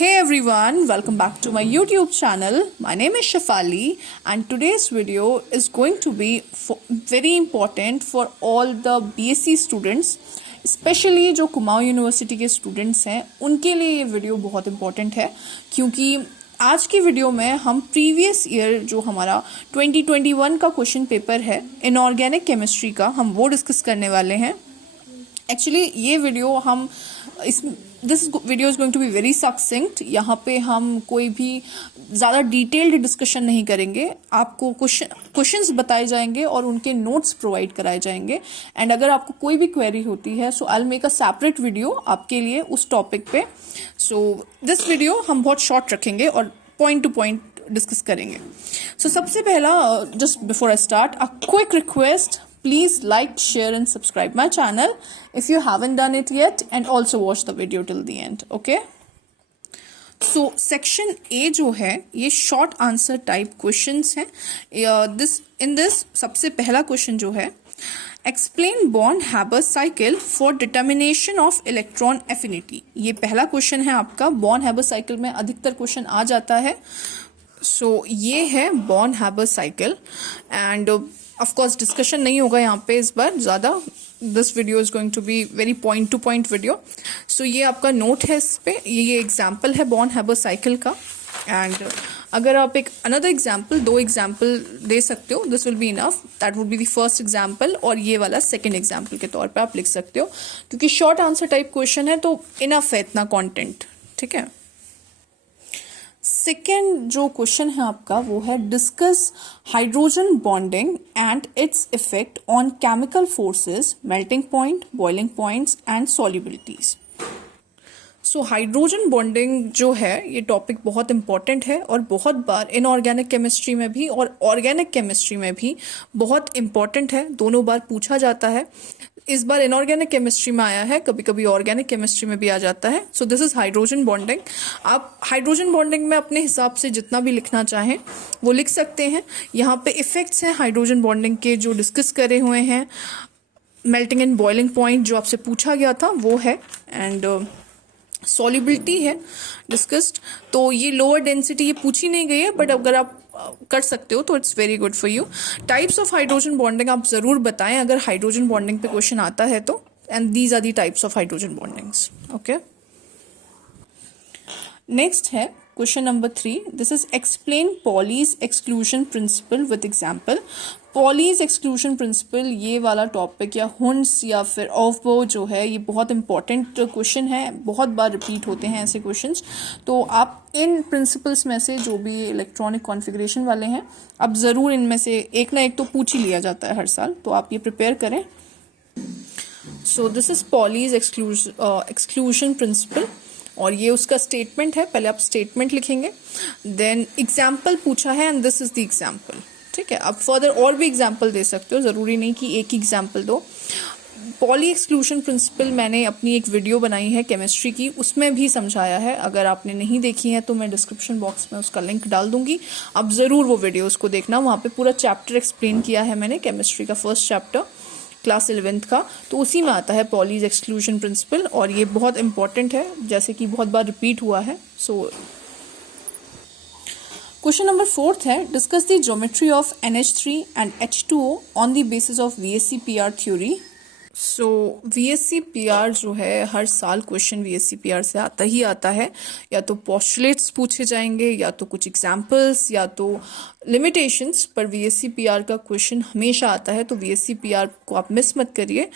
Hey everyone, welcome back to my YouTube channel. My name is Shafali and today's video is going to be very important for all the BSc students, especially जो Kumaon university के students हैं उनके लिए ये video बहुत important है क्योंकि आज की वीडियो में हम प्रीवियस ईयर जो हमारा 2021 का क्वेश्चन पेपर है इनऑर्गेनिक केमिस्ट्री का हम वो डिस्कस करने वाले हैं। एक्चुअली ये वीडियो हम this video is going to be very succinct. यहाँ पे हम कोई भी ज़्यादा डिटेल्ड डिस्कशन नहीं करेंगे, आपको क्वेश्चंस बताए जाएंगे और उनके नोट्स प्रोवाइड कराए जाएंगे। एंड अगर आपको कोई भी क्वेरी होती है so I will make a separate video आपके लिए उस टॉपिक पे। सो दिस वीडियो हम बहुत शॉर्ट रखेंगे और पॉइंट टू पॉइंट डिस्कस करेंगे। सो सबसे पहला just before I start a quick request, please like, share and subscribe my channel if you haven't done it yet and also watch the video till the end. Okay, so section A जो है ये short answer type questions हैं। in this सबसे पहला question जो है explain Born-Haber cycle for determination of electron affinity। ये पहला question है आपका। Born-Haber cycle में अधिकतर question आ जाता है। so ये है Born-Haber cycle and of course discussion नहीं होगा यहाँ पे इस बार ज़्यादा। This video is going to be very point to point video. So ये आपका नोट है इस पे, ये एग्जाम्पल है बॉर्न-हैबर साइकिल का। एंड अगर आप एक अनदर एग्जाम्पल, दो एग्जाम्पल दे सकते हो, this will be enough. That would be the first example और ये वाला सेकेंड एग्जाम्पल के तौर पे आप लिख सकते हो क्योंकि शॉर्ट आंसर टाइप क्वेश्चन है तो इनफ है इतना कॉन्टेंट। ठीक है, सेकेंड जो क्वेश्चन है आपका वो है discuss hydrogen bonding and its effect on chemical forces, melting point, boiling points and solubilities. So hydrogen bonding जो है ये टॉपिक बहुत इंपॉर्टेंट है और बहुत बार इनऑर्गेनिक केमिस्ट्री में भी और ऑर्गेनिक केमिस्ट्री में भी बहुत इंपॉर्टेंट है, दोनों बार पूछा जाता है। इस बार इनऑर्गेनिक केमिस्ट्री में आया है, कभी कभी ऑर्गेनिक केमिस्ट्री में भी आ जाता है। So this is hydrogen bonding. आप हाइड्रोजन बॉन्डिंग में अपने हिसाब से जितना भी लिखना चाहें वो लिख सकते हैं। यहाँ पे इफेक्ट्स हैं हाइड्रोजन बॉन्डिंग के जो डिस्कस करे हुए हैं। मेल्टिंग एंड बॉइलिंग पॉइंट जो आपसे पूछा गया था वो है, एंड सॉल्युबिलिटी है डिस्कस्ड। तो ये लोअर डेंसिटी ये पूछी नहीं गई है, बट अगर आप कर सकते हो तो it's very good for you. Types of hydrogen bonding आप जरूर बताएं अगर हाइड्रोजन बॉन्डिंग पे क्वेश्चन आता है तो। And these are the types of hydrogen bondings. Okay, next है question number 3। This is explain Pauli's exclusion principle with example. Pauli's exclusion principle ये वाला टॉपिक या हुंस या फिर ऑफबो जो है ये बहुत इंपॉर्टेंट क्वेश्चन है, बहुत बार रिपीट होते हैं ऐसे क्वेश्चंस। तो आप इन प्रिंसिपल्स में से जो भी इलेक्ट्रॉनिक कॉन्फ़िगरेशन वाले हैं अब ज़रूर इनमें से एक ना एक तो पूछ ही लिया जाता है हर साल, तो आप ये प्रिपेयर करें। सो this is Pauli's exclusion principal और ये उसका स्टेटमेंट है। पहले आप स्टेटमेंट लिखेंगे, देन एग्जाम्पल पूछा है and this is the example. ठीक है, अब फर्दर और भी एग्जाम्पल दे सकते हो, ज़रूरी नहीं कि एक ही एग्जाम्पल दो। पॉली एक्सक्लूजन प्रिंसिपल मैंने अपनी एक वीडियो बनाई है केमिस्ट्री की, उसमें भी समझाया है। अगर आपने नहीं देखी है तो मैं डिस्क्रिप्शन बॉक्स में उसका लिंक डाल दूंगी, आप ज़रूर वो वीडियो उसको देखना। वहाँ पे पूरा चैप्टर एक्सप्लेन किया है मैंने, केमिस्ट्री का फर्स्ट चैप्टर क्लास 11th का, तो उसी में आता है पॉलीज एक्सक्लूजन प्रिंसिपल और ये बहुत इंपॉर्टेंट है जैसे कि बहुत बार रिपीट हुआ है। सो क्वेश्चन नंबर 4 है discuss the geometry of NH3 and H2O on the basis of VSC-PR theory. So VSC-PR जो है हर साल क्वेश्चन VSC-PR से आता ही आता है। या तो पोस्टुलेट्स पूछे जाएंगे या तो कुछ एग्जाम्पल्स या तो लिमिटेशंस, पर VSC-PR का क्वेश्चन हमेशा आता है। तो VSC-PR को आप मिस मत करिए।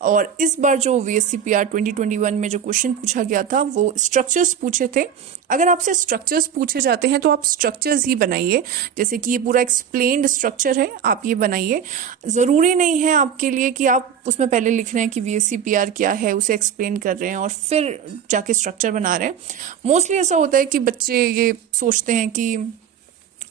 और इस बार जो VSC-PR 2021 में जो क्वेश्चन पूछा गया था वो स्ट्रक्चर्स पूछे थे। अगर आपसे स्ट्रक्चर्स पूछे जाते हैं तो आप स्ट्रक्चर्स ही बनाइए, जैसे कि ये पूरा एक्सप्लेन्ड स्ट्रक्चर है आप ये बनाइए। ज़रूरी नहीं है आपके लिए कि आप उसमें पहले लिख रहे हैं कि VSC-PR क्या है, उसे एक्सप्लेन कर रहे हैं और फिर जाके स्ट्रक्चर बना रहे हैं। मोस्टली ऐसा होता है कि बच्चे ये सोचते हैं कि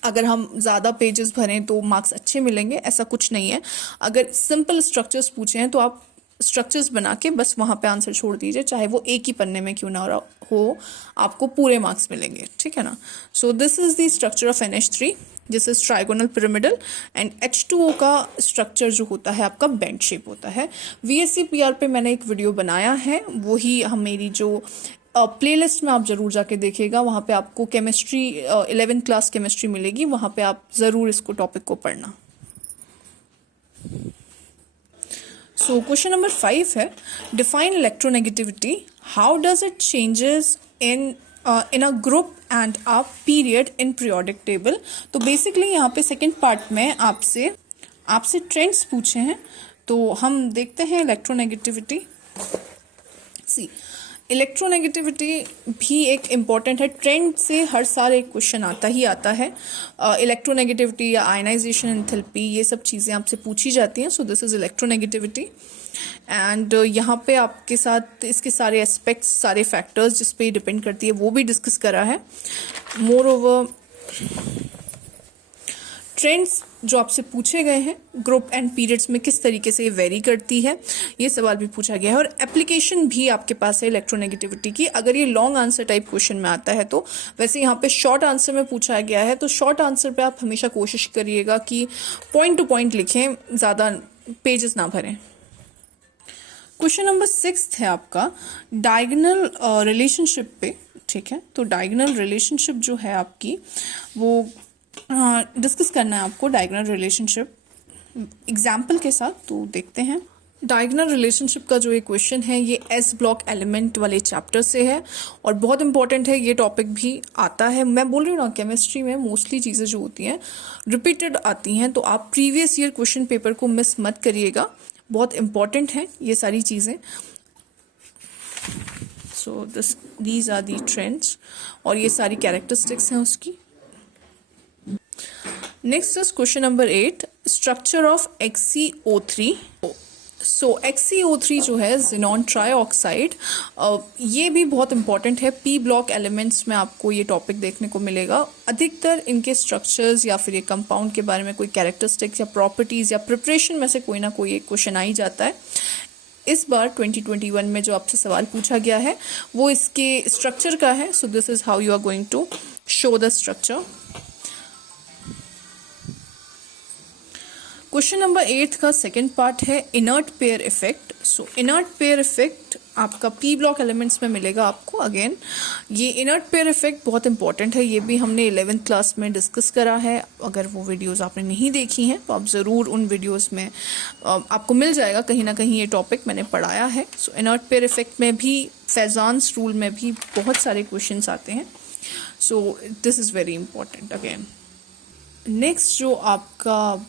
अगर हम ज़्यादा पेजेस भरें तो मार्क्स अच्छे मिलेंगे, ऐसा कुछ नहीं है। अगर सिंपल स्ट्रक्चर्स पूछे हैं तो आप स्ट्रक्चर्स बना के बस वहाँ पे आंसर छोड़ दीजिए, चाहे वो एक ही पन्ने में क्यों ना हो, आपको पूरे मार्क्स मिलेंगे। ठीक है ना। सो this is the structure of NH3, this is trigonal pyramidal, and H2O का स्ट्रक्चर जो होता है आपका बेंड शेप होता है। VSC-PR पे मैंने एक वीडियो बनाया है, वही हम मेरी जो प्लेलिस्ट में आप ज़रूर जाके देखिएगा, वहाँ पे आपको केमिस्ट्री 11th क्लास केमिस्ट्री मिलेगी, वहाँ पे आप ज़रूर इसको टॉपिक को पढ़ना। सो क्वेश्चन नंबर 5 है, define electronegativity, how does it changes in a group and a period in periodic table. तो बेसिकली यहाँ पे सेकेंड पार्ट में आपसे ट्रेंड्स पूछे हैं, तो हम देखते हैं इलेक्ट्रोनेगेटिविटी। सी, इलेक्ट्रोनेगेटिविटी भी एक इम्पॉर्टेंट है, ट्रेंड से हर साल एक क्वेश्चन आता ही आता है। इलेक्ट्रोनेगेटिविटी या आयनाइजेशन एंथैल्पी, ये सब चीज़ें आपसे पूछी जाती हैं। So this is electronegativity and यहाँ पे आपके साथ इसके सारे एस्पेक्ट्स, सारे फैक्टर्स जिस पे डिपेंड करती है वो भी डिस्कस करा है। मोर ओवर ट्रेंड्स जो आपसे पूछे गए हैं ग्रुप एंड पीरियड्स में किस तरीके से ये वेरी करती है, ये सवाल भी पूछा गया है। और एप्लीकेशन भी आपके पास है इलेक्ट्रोनेगेटिविटी की। अगर ये लॉन्ग आंसर टाइप क्वेश्चन में आता है तो, वैसे यहाँ पे शॉर्ट आंसर में पूछा गया है, तो शॉर्ट आंसर पे आप हमेशा कोशिश करिएगा कि पॉइंट टू पॉइंट लिखें, ज़्यादा पेजेस ना भरें। क्वेश्चन नंबर 6 है आपका डायगोनल रिलेशनशिप पे, ठीक है। तो डायगोनल रिलेशनशिप जो है आपकी वो डिस्कस करना है आपको, डायगोनल रिलेशनशिप एग्जाम्पल के साथ। तो देखते हैं डायगोनल रिलेशनशिप का जो ये क्वेश्चन है, ये एस ब्लॉक एलिमेंट वाले चैप्टर से है और बहुत इंपॉर्टेंट है। ये टॉपिक भी आता है, मैं बोल रही हूँ ना, केमिस्ट्री में मोस्टली चीज़ें जो होती हैं रिपीटेड आती हैं, तो आप प्रीवियस ईयर क्वेश्चन पेपर को मिस मत करिएगा, बहुत इंपॉर्टेंट है ये सारी चीज़ें। So these are the trends और ये सारी कैरेक्टरिस्टिक्स हैं उसकी। Next is question number 8, structure of XeO3। So XeO3 जो है जिनॉन ट्राईऑक्साइड, ये भी बहुत इंपॉर्टेंट है। पी ब्लॉक एलिमेंट्स में आपको ये टॉपिक देखने को मिलेगा। अधिकतर इनके स्ट्रक्चर्स या फिर ये कंपाउंड के बारे में कोई कैरेक्टरिस्टिक्स या प्रॉपर्टीज या प्रिपरेशन में से कोई ना कोई एक क्वेश्चन आ ही जाता है। इस बार 2021 में जो आपसे सवाल पूछा गया है वो इसके स्ट्रक्चर का है। So this is how you are going to show the structure. Question number 8 का सेकंड पार्ट है inert pair effect. So inert pair effect आपका पी ब्लॉक एलिमेंट्स में मिलेगा आपको। अगेन ये इनर्ट पेयर इफेक्ट बहुत इंपॉर्टेंट है, ये भी हमने 11th क्लास में डिस्कस करा है। अगर वो वीडियोस आपने नहीं देखी हैं तो आप ज़रूर उन वीडियोस में आपको मिल जाएगा, कहीं ना कहीं ये टॉपिक मैंने पढ़ाया है। सो इनर्ट पेयर इफेक्ट में भी, फैजान्स रूल में भी बहुत सारे क्वेश्चंस आते हैं। So this is very important. Again next जो आपका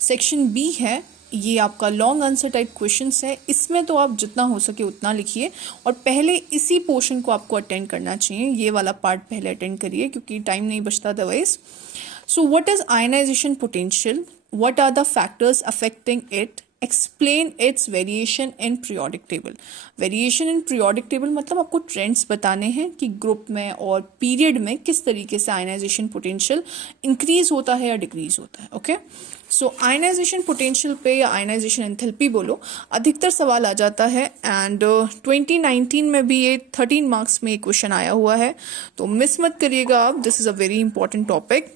सेक्शन बी है, ये आपका लॉन्ग आंसर टाइप क्वेश्चंस है। इसमें तो आप जितना हो सके उतना लिखिए और पहले इसी पोर्शन को आपको अटेंड करना चाहिए। ये वाला पार्ट पहले अटेंड करिए क्योंकि टाइम नहीं बचता otherwise. So what is ionization potential, what are the factors affecting it, explain its variation in periodic table. Variation in periodic table मतलब आपको ट्रेंड्स बताने हैं कि ग्रुप में और पीरियड में किस तरीके से आयनाइजेशन पोटेंशियल इंक्रीज होता है या डिक्रीज होता है। ओके, सो आयनाइजेशन पोटेंशियल पे या आयनाइजेशन एंथैल्पी बोलो, अधिकतर सवाल आ जाता है एंड 2019 में भी ये 13 मार्क्स में एक क्वेश्चन आया हुआ है, तो मिस मत करिएगा आप। This is a very important topic.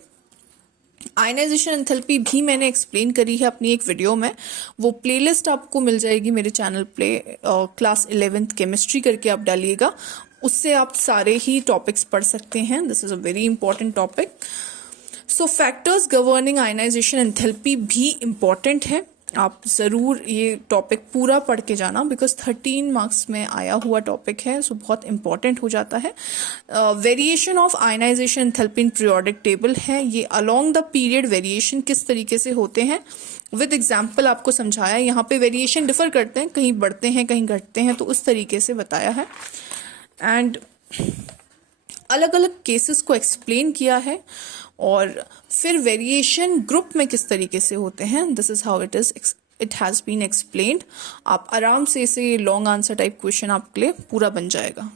Ionization enthalpy भी मैंने एक्सप्लेन करी है अपनी एक वीडियो में, वो प्लेलिस्ट आपको मिल जाएगी मेरे चैनल पे। क्लास 11th केमिस्ट्री करके आप डालिएगा, उससे आप सारे ही टॉपिक्स पढ़ सकते हैं। This is a very important topic. So factors governing ionization enthalpy भी इम्पॉर्टेंट है, आप ज़रूर ये टॉपिक पूरा पढ़ के जाना बिकॉज 13 मार्क्स में आया हुआ टॉपिक है, सो बहुत इंपॉर्टेंट हो जाता है। Variation of ionization enthalpy in periodic table है, ये अलोंग द पीरियड वेरिएशन किस तरीके से होते हैं विद एग्जाम्पल आपको समझाया। यहाँ पे वेरिएशन डिफर करते हैं, कहीं बढ़ते हैं कहीं घटते हैं, तो उस तरीके से बताया है एंड अलग अलग केसेस को एक्सप्लेन किया है और फिर वेरिएशन ग्रुप में किस तरीके से होते हैं। This is how it has been explained. आप आराम से इसे लॉन्ग आंसर टाइप क्वेश्चन आपके लिए पूरा बन जाएगा।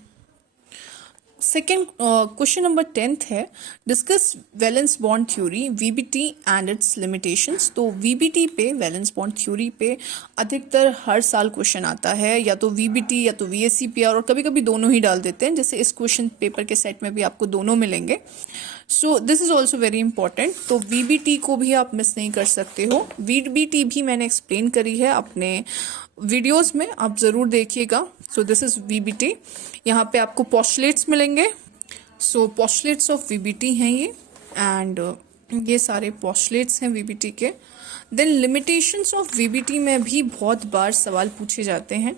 सेकेंड क्वेश्चन नंबर 10th है, discuss valence bond theory VBT and it's limitations. तो वीबीटी पे, वैलेंस बॉन्ड थ्योरी पे अधिकतर हर साल क्वेश्चन आता है, या तो वीबीटी या तो वीएससीपीआर, और कभी कभी दोनों ही डाल देते हैं, जैसे इस क्वेश्चन पेपर के सेट में भी आपको दोनों मिलेंगे। सो this is also very important, तो वीबीटी को भी आप मिस नहीं कर सकते हो। वीबीटी भी मैंने एक्सप्लेन करी है अपने वीडियोस में आप ज़रूर देखिएगा। So this is VBT. यहाँ पे आपको पोस्टुलेट्स मिलेंगे। सो पोस्टुलेट्स ऑफ वीबीटी हैं ये, एंड ये सारे पोस्टुलेट्स हैं वीबीटी के। देन लिमिटेशंस ऑफ वीबीटी में भी बहुत बार सवाल पूछे जाते हैं।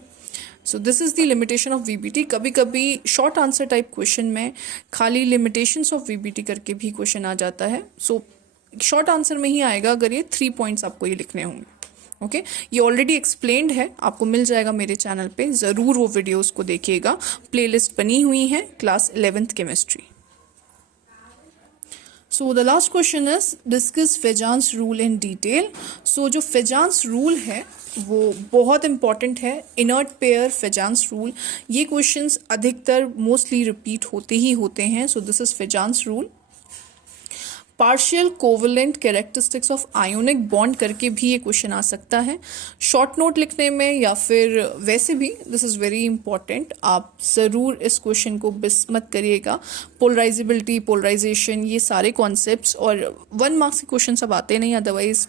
So this is the limitation of VBT. कभी कभी शॉर्ट आंसर टाइप क्वेश्चन में खाली लिमिटेशंस ऑफ वीबीटी करके भी क्वेश्चन आ जाता है। सो शॉर्ट आंसर में ही आएगा अगर ये 3 पॉइंट्स आपको ये लिखने होंगे। ओके ये ऑलरेडी एक्सप्लेन्ड है, आपको मिल जाएगा मेरे चैनल पे, ज़रूर वो वीडियोस को देखिएगा। प्लेलिस्ट बनी हुई है class 11th chemistry. So the last question is discuss Fajans rule in detail. So जो फेजान्स रूल है वो बहुत इंपॉर्टेंट है, इनर्ट पेयर फेजान्स रूल। ये क्वेश्चंस अधिकतर मोस्टली रिपीट होते ही होते हैं। So this is Fajans rule. Partial covalent characteristics of ionic bond करके भी ये क्वेश्चन आ सकता है शॉर्ट नोट लिखने में, या फिर वैसे भी दिस इज़ वेरी इंपॉर्टेंट। आप ज़रूर इस क्वेश्चन को मिस मत करिएगा। पोलराइजेबिलिटी, पोलराइजेशन, ये सारे कॉन्सेप्ट्स, और 1 मार्क्स के क्वेश्चन सब आते नहीं, अदरवाइज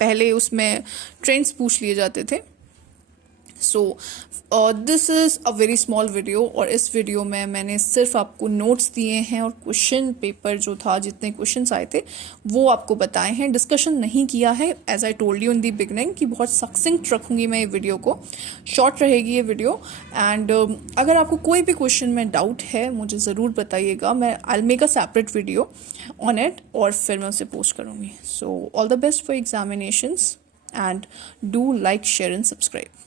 पहले उसमें ट्रेंड्स पूछ लिए जाते थे। So this is a very small video, और इस वीडियो में मैंने सिर्फ आपको नोट्स दिए हैं और क्वेश्चन पेपर जो था, जितने क्वेश्चन्स आए थे वो आपको बताए हैं। डिस्कशन नहीं किया है, as I told you in the beginning कि बहुत सक्सेंट रखूंगी मैं ये वीडियो को, शॉर्ट रहेगी ये वीडियो। एंड अगर आपको कोई भी क्वेश्चन में डाउट है मुझे ज़रूर बताइएगा, मैं I make a separate video on it और फिर मैं उसे पोस्ट करूँगी। So all the best for examinations, and do like, share and subscribe.